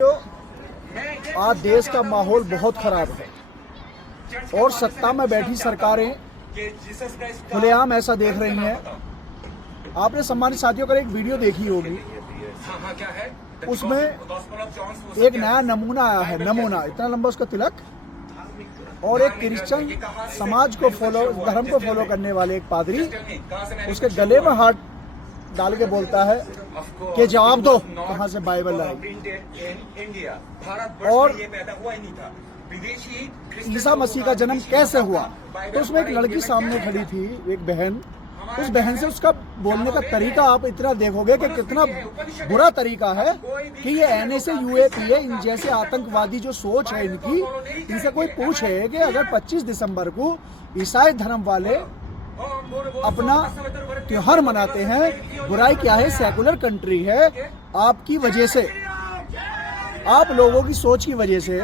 आज देश का माहौल बहुत खराब है और सत्ता में बैठी सरकारें खुलेआम ऐसा देख रही हैं। आपने सम्मानित साथियों का एक वीडियो देखी होगी, उसमें एक नया नमूना आया है। नमूना इतना लंबा उसका तिलक, और एक क्रिश्चियन समाज को धर्म को फॉलो करने वाले एक पादरी उसके गले में हाथ डाल के बोलता है कि जवाब दो कहां से बाइबल आई, और ईसा मसीह का जन्म कैसे हुआ। तो उसमें एक लड़की सामने खड़ी थी, एक बहन। उस बहन से उसका बोलने का तरीका आप इतना देखोगे कि कितना बुरा तरीका है कि ये NSA UAPA इन जैसे आतंकवादी जो सोच है इनकी, इनसे कोई पूछे कि अगर 25 दिसंबर को ईसाई धर्म वाले अपना त्योहार मनाते हैं, बुराई क्या है, सेकुलर कंट्री है, आपकी वजह से, आप लोगों की सोच की वजह से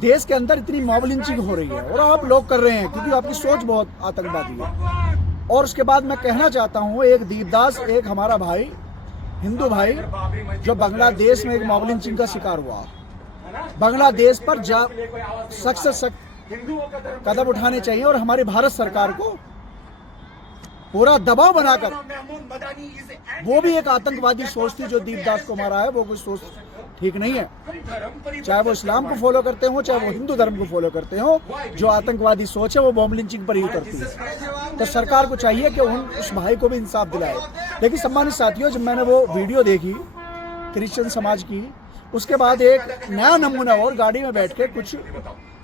देश के अंदर इतनी मॉब लिंचिंग हो रही है और आप लोग कर रहे हैं क्योंकि आपकी सोच बहुत आतंकवादी है। और उसके बाद मैं कहना चाहता हूं, एक दीपदास, एक हमारा भाई, हिंदू भाई, जो बांग्लादेश में एक मॉब लिंचिंग का शिकार हुआ, बांग्लादेश पर सख्त से सख्त कदम उठाने चाहिए और हमारी भारत सरकार को पूरा दबाव बनाकर, वो भी एक आतंकवादी सोच थी जो दीपदास को मारा है, वो कोई सोच ठीक नहीं है। चाहे वो इस्लाम को फॉलो करते हो, चाहे वो हिंदू धर्म को फॉलो करते हो, जो आतंकवादी सोच है वो बॉम्ब लिंचिंग पर ही उतरती है। तो सरकार को चाहिए कि उस भाई को भी इंसाफ दिलाए। लेकिन सम्मानित साथियों, जब मैंने वो वीडियो देखी क्रिश्चियन समाज की, उसके बाद एक नया नमूना और गाड़ी में बैठ के कुछ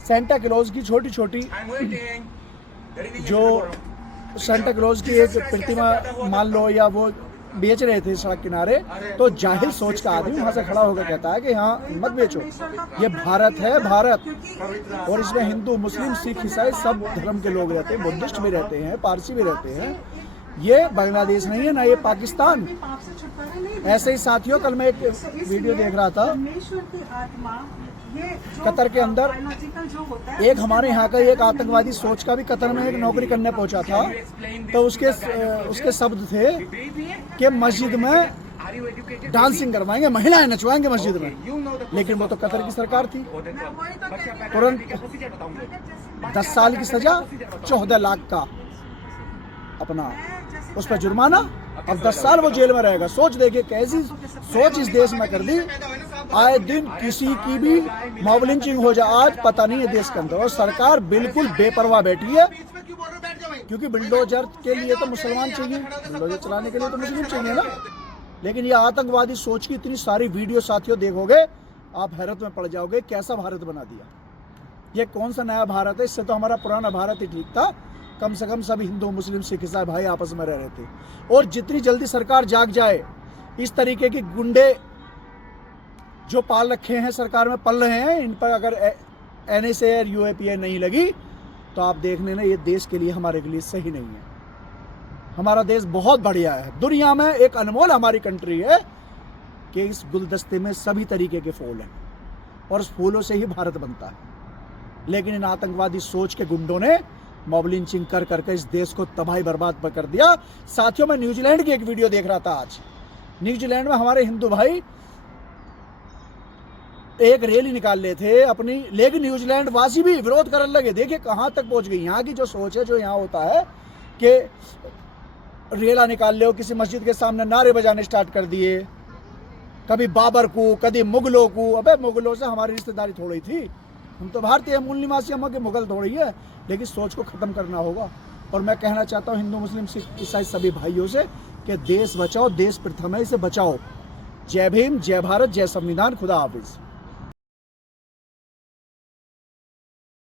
सेंटा क्लॉज की छोटी छोटी, जो सेंटा क्लॉज की एक प्रतिमा मान लो, या वो बेच रहे थे सड़क किनारे, तो जाहिल सोच का आदमी वहां से खड़ा होकर कहता है कि हाँ मत बेचो, ये भारत है, भारत, और इसमें हिंदू, मुस्लिम, सिख, ईसाई सब धर्म के लोग रहते हैं, बुद्धिस्ट भी रहते हैं, पारसी भी रहते हैं। ये बांग्लादेश नहीं है ना, ये पाकिस्तान। ऐसे ही साथियों, कल मैं एक वीडियो देख रहा था, कतर के अंदर एक हमारे यहाँ का एक आतंकवादी सोच का भी कतर में एक नौकरी करने पहुंचा था। तो उसके शब्द थे कि मस्जिद में डांसिंग करवाएंगे, महिलाएं नचवाएंगे मस्जिद में। लेकिन वो तो कतर की सरकार थी, तुरंत 10 साल की सजा, 14 लाख का अपना उस पर जुर्माना, अब 10 साल वो जेल में रहेगा। सोच देखिए कैसी सोच इस देश में कर दी। आए दिन किसी की भी मॉब लिंचिंग हो जाए, आज पता नहीं है देश के अंदर, और सरकार बिल्कुल बेपरवाह बैठी है, क्योंकि बुलडोजर के लिए तो मुसलमान चाहिए, बुलडोजर चलाने के लिए तो मुस्लिम चाहिए ना। लेकिन ये आतंकवादी सोच की इतनी सारी वीडियो साथियों देखोगे, आप हैरत में पड़ जाओगे, कैसा भारत बना दिया। ये कौन सा नया भारत है, इससे तो हमारा पुराना भारत ही ठीक था। कम से कम सभी हिंदू, मुस्लिम, सिख, ईसाई भाई आपस में रह रहे थे। और जितनी जल्दी सरकार जाग जाए, इस तरीके के गुंडे जो पाल रखे हैं, सरकार में पल रहे हैं, इन पर अगर NSA और UAPA नहीं लगी तो आप देख लेना, ये देश के लिए, हमारे के लिए सही नहीं है। हमारा देश बहुत बढ़िया है, दुनिया में एक अनमोल हमारी कंट्री है कि इस गुलदस्ते में सभी तरीके के फूल हैं और उस फूलों से ही भारत बनता है। लेकिन इन आतंकवादी सोच के गुंडों ने मॉब लिंचिंग कर करके इस देश को तबाही बर्बाद कर दिया। साथियों, मैं न्यूजीलैंड की एक वीडियो देख रहा था आज। न्यूजीलैंड में हमारे हिंदू भाई एक रैली निकाल रहे थे अपनी, लेकिन न्यूजीलैंड वासी भी विरोध करने लगे। देखिए कहां तक पहुंच गई यहाँ की जो सोच है, जो यहाँ होता है कि रैला निकाल ले, किसी मस्जिद के सामने नारे बजाने स्टार्ट कर दिए, कभी बाबर को, कभी मुगलों को। अबे मुगलों से हमारी रिश्तेदारी थोड़ी थी, हम तो भारतीय मूल निवासी, हम के मुगल थोड़ी है। लेकिन सोच को खत्म करना होगा। और मैं कहना चाहता हूँ हिंदू, मुस्लिम, सिख, ईसाई सभी भाइयों से कि देश बचाओ, देश प्रथम है, इसे बचाओ। जय भीम, जय भारत, जय संविधान, खुदा हाफिज।